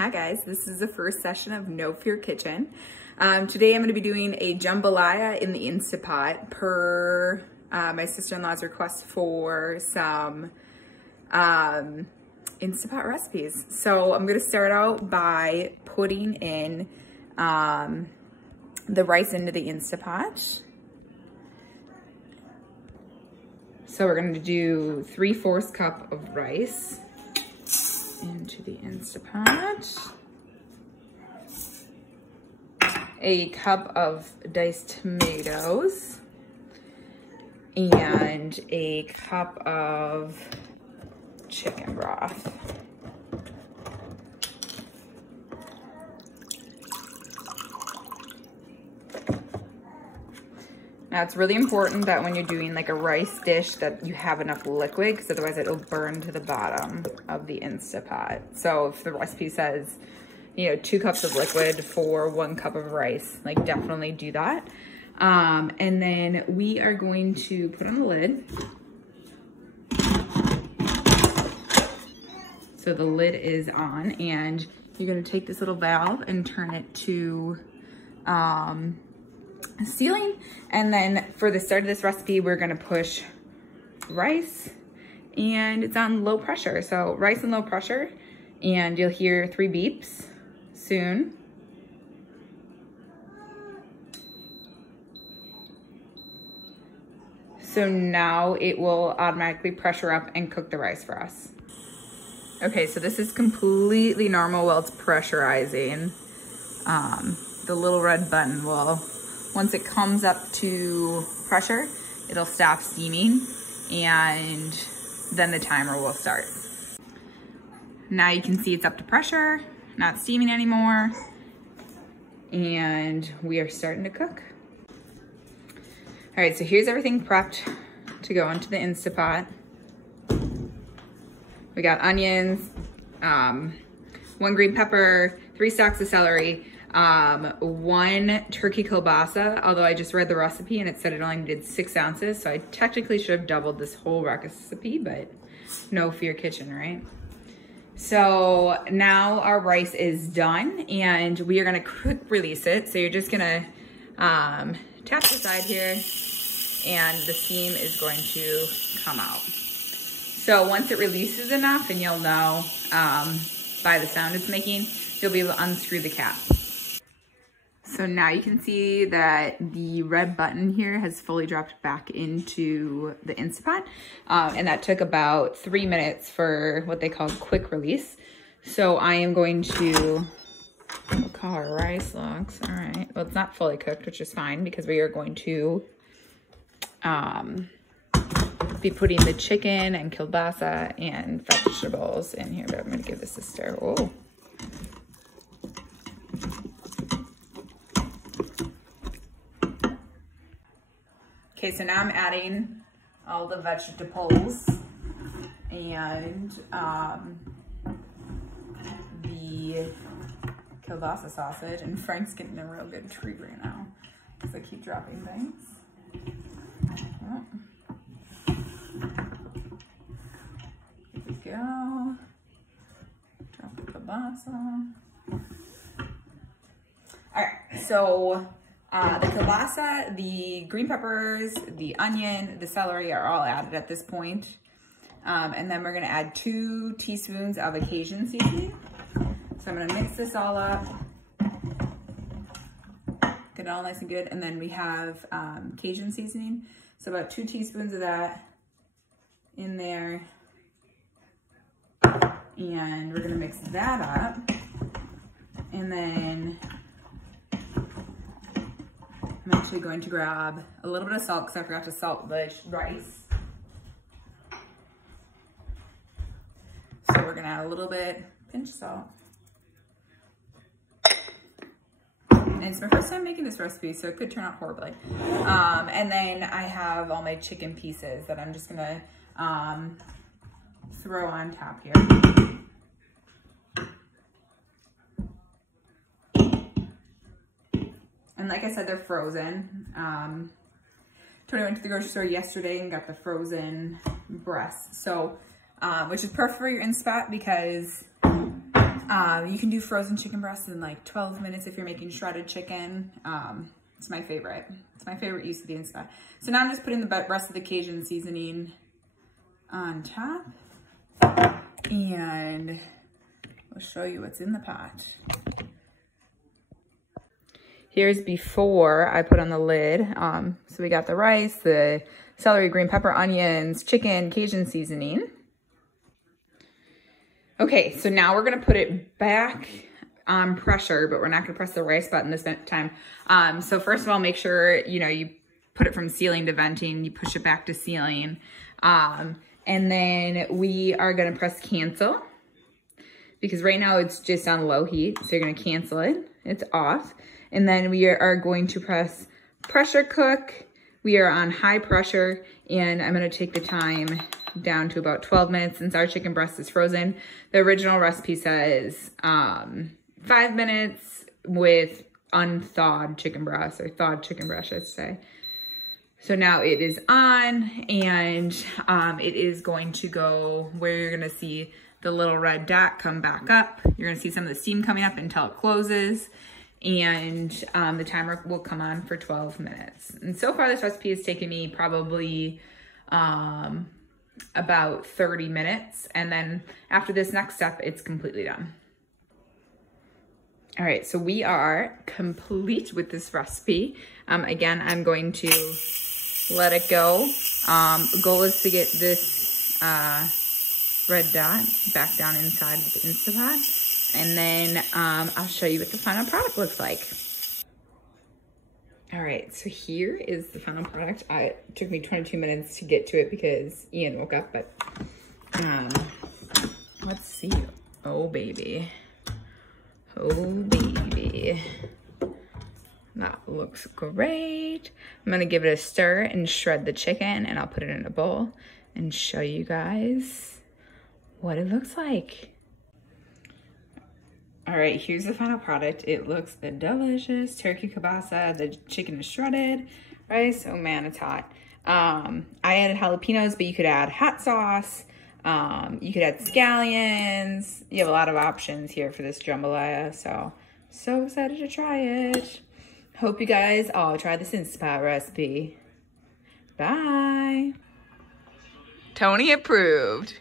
Hi guys, this is the first session of No Fear Kitchen. Today I'm going to be doing a jambalaya in the Instapot per my sister-in-law's request for some Instapot recipes. So I'm going to start out by putting in the rice into the Instapot. So we're going to do 3/4 cup of rice into the Instapot. A cup of diced tomatoes and a cup of chicken broth. Now it's really important that when you're doing like a rice dish that you have enough liquid, because otherwise it'll burn to the bottom of the Instapot. So if the recipe says, you know, 2 cups of liquid for 1 cup of rice, like definitely do that. And then we are going to put on the lid. So the lid is on, and you're gonna take this little valve and turn it to sealing. And then for the start of this recipe, we're gonna push rice, and it's on low pressure. So rice and low pressure, and you'll hear 3 beeps soon. So now it will automatically pressure up and cook the rice for us. Okay, so this is completely normal while it's pressurizing. The little red button will, once it comes up to pressure, it'll stop steaming, and then the timer will start. Now you can see it's up to pressure, not steaming anymore, and we are starting to cook. All right, so here's everything prepped to go into the Instapot. We got onions, 1 green pepper, 3 stalks of celery, 1 turkey kielbasa, although I just read the recipe and it said it only needed 6 ounces, so I technically should have doubled this whole recipe, but no fear kitchen, right? So now our rice is done, and we are gonna quick release it. So you're just gonna tap the side here, and the steam is going to come out. So once it releases enough, and you'll know by the sound it's making, you'll be able to unscrew the cap. So now you can see that the red button here has fully dropped back into the Instapot. And that took about 3 minutes for what they call quick release. So I am going to, we'll call our rice looks. All right, well, it's not fully cooked, which is fine, because we are going to be putting the chicken and kielbasa and vegetables in here, but I'm gonna give this a stir. Oh. Okay, so now I'm adding all the vegetables and the kielbasa sausage, and Frank's getting a real good treat right now because I keep dropping things. Oh. Here we go. Drop the kielbasa. All right, so the kielbasa, the green peppers, the onion, the celery are all added at this point. And then we're gonna add 2 teaspoons of a Cajun seasoning. So I'm gonna mix this all up, get it all nice and good. And then we have Cajun seasoning. So about 2 teaspoons of that in there. And we're gonna mix that up. And then I'm actually going to grab a little bit of salt because I forgot to salt the rice. So we're gonna add a little bit, pinch of salt. And it's my first time making this recipe, so it could turn out horribly. And then I have all my chicken pieces that I'm just gonna throw on top here. And like I said, they're frozen. Tony went to the grocery store yesterday and got the frozen breasts. So, which is perfect for your Instapot because You can do frozen chicken breasts in like 12 minutes if you're making shredded chicken. It's my favorite. It's my favorite use of the Instapot. So now I'm just putting the rest of the Cajun seasoning on top. And I'll show you what's in the pot. Here's before I put on the lid. So we got the rice, the celery, green pepper, onions, chicken, Cajun seasoning. Okay, so now we're gonna put it back on pressure, but we're not gonna press the rice button this time. So first of all, make sure, you put it from sealing to venting, you push it back to sealing. And then we are gonna press cancel because right now it's just on low heat. So you're gonna cancel it, it's off. And then we are going to press pressure cook. We are on high pressure and I'm gonna take the time down to about 12 minutes since our chicken breast is frozen. The original recipe says 5 minutes with unthawed chicken breast, or thawed chicken breast, I should say. So now it is on and it is going to go where you're gonna see the little red dot come back up. You're gonna see some of the steam coming up until it closes. And the timer will come on for 12 minutes. And so far this recipe has taken me probably about 30 minutes. And then after this next step, it's completely done. All right, so we are complete with this recipe. Again, I'm going to let it go. Goal is to get this red dot back down inside with the Instapot. And then I'll show you what the final product looks like. All right, so here is the final product. It took me 22 minutes to get to it because Ian woke up, but let's see. Oh, baby. Oh, baby. That looks great. I'm gonna give it a stir and shred the chicken, and I'll put it in a bowl and show you guys what it looks like. All right, here's the final product. It looks delicious. Turkey kielbasa, the chicken is shredded. Rice, oh man, it's hot. I added jalapenos, but you could add hot sauce. You could add scallions. You have a lot of options here for this jambalaya, so excited to try it. Hope you guys all try this Instapot recipe. Bye. Tony approved.